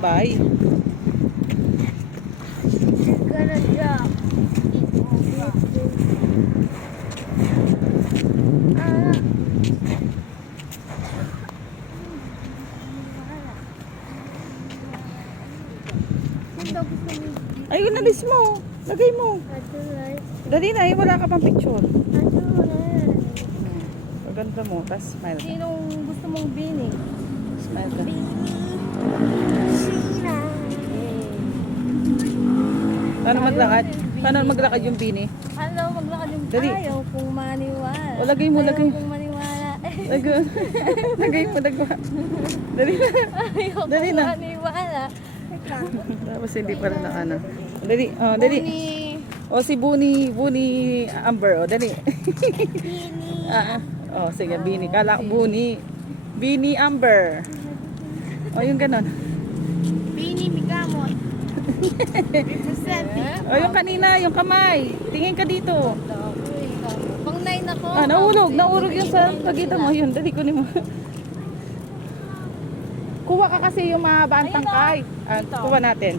sabay. Gonna drop. Ayun, alis mo. Lagay mo. Dali na, wala ka pang picture. Paganda mo, tapos smile ka. Sinong gusto mong bini? Smile ka. Paano maglakad? Paano maglakad yung bini? Ano maglakad yung Dali. ayaw kung maniwala. O, lagay mo, lagay. Ayaw kung maniwala. Lagay. Lagay mo, lagay mo. Dali na. Ayaw Dali kung na. maniwala. Tapos hindi pa rin na ano. Dali, oh, dali. Buni. O si Buni Amber, o dali. Bini. Oh, sige, Bini. Kala ko Buni. Bini Amber. O, yung ganon. Bini Migamot. O, yung kanina, yung kamay. Tingin ka dito. Pang 9 ako. Naurog yung sa pagkita mo. Yun, dali kunin mo. Kuha ka kasi yung mahabang tangkay. Kuha natin.